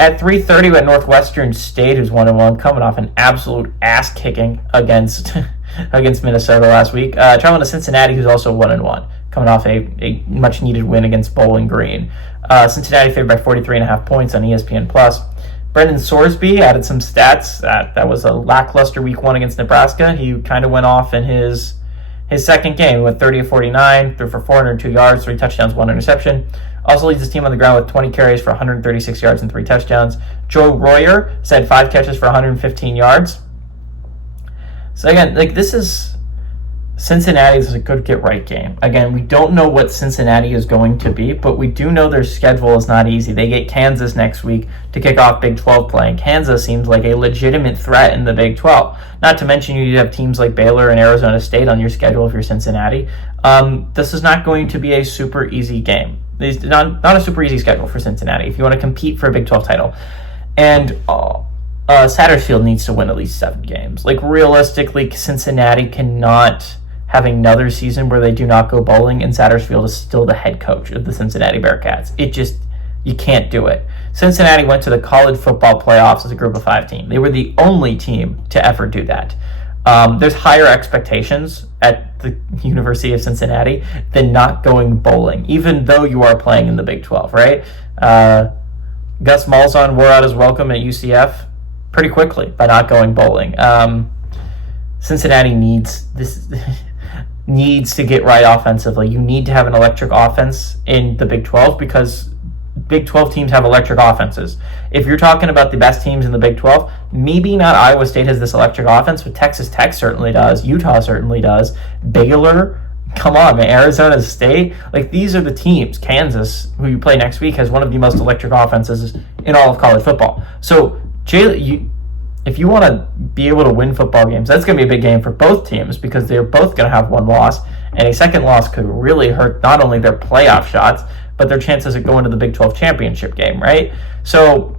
At 3:30 at Northwestern State, who's 1-1, coming off an absolute ass kicking against against Minnesota last week. Traveling to Cincinnati, who's also 1-1, coming off a much needed win against Bowling Green. Cincinnati favored by 43.5 points on ESPN Plus. Brendan Sorsby added some stats. That was a lackluster week 1 against Nebraska. He kind of went off in his second game with 30 of 49, threw for 402 yards, 3 touchdowns, 1 interception. Also leads his team on the ground with 20 carries for 136 yards and 3 touchdowns. Joe Royer had 5 catches for 115 yards. So again, this is Cincinnati. This is a good get-right game. Again, we don't know what Cincinnati is going to be, but we do know their schedule is not easy. They get Kansas next week to kick off Big 12 play, and Kansas seems like a legitimate threat in the Big 12. Not to mention you have teams like Baylor and Arizona State on your schedule if you're Cincinnati. This is not going to be a super easy game. It's not a super easy schedule for Cincinnati if you want to compete for a Big 12 title. And Satterfield needs to win at least 7 games. Realistically, Cincinnati cannot have another season where they do not go bowling, and Satterfield is still the head coach of the Cincinnati Bearcats. You can't do it. Cincinnati went to the college football playoffs as a group of 5 team. They were the only team to ever do that. There's higher expectations at the University of Cincinnati than not going bowling, even though you are playing in the Big 12, right? Gus Malzahn wore out his welcome at UCF pretty quickly by not going bowling. Cincinnati needs to get right offensively. You need to have an electric offense in the Big 12 because Big 12 teams have electric offenses. If you're talking about the best teams in the Big 12, maybe not Iowa State has this electric offense, but Texas Tech certainly does. Utah certainly does. Baylor, come on, man. Arizona State. These are the teams. Kansas, who you play next week, has one of the most electric offenses in all of college football. So, if you want to be able to win football games, that's going to be a big game for both teams because they're both going to have 1 loss, and a second loss could really hurt not only their playoff shots, but their chances of going to the Big 12 championship game, right? So,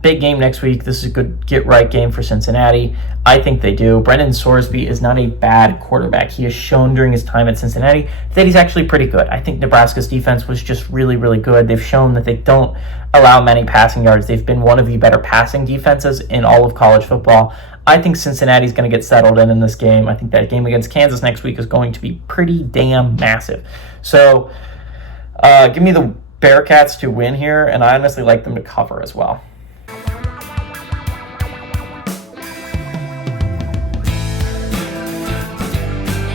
big game next week. This is a good get-right game for Cincinnati. I think they do. Brendan Sorsby is not a bad quarterback. He has shown during his time at Cincinnati that he's actually pretty good. I think Nebraska's defense was just really, really good. They've shown that they don't allow many passing yards. They've been one of the better passing defenses in all of college football. I think Cincinnati's going to get settled in this game. I think that game against Kansas next week is going to be pretty damn massive. So, give me the Bearcats to win here, and I honestly like them to cover as well.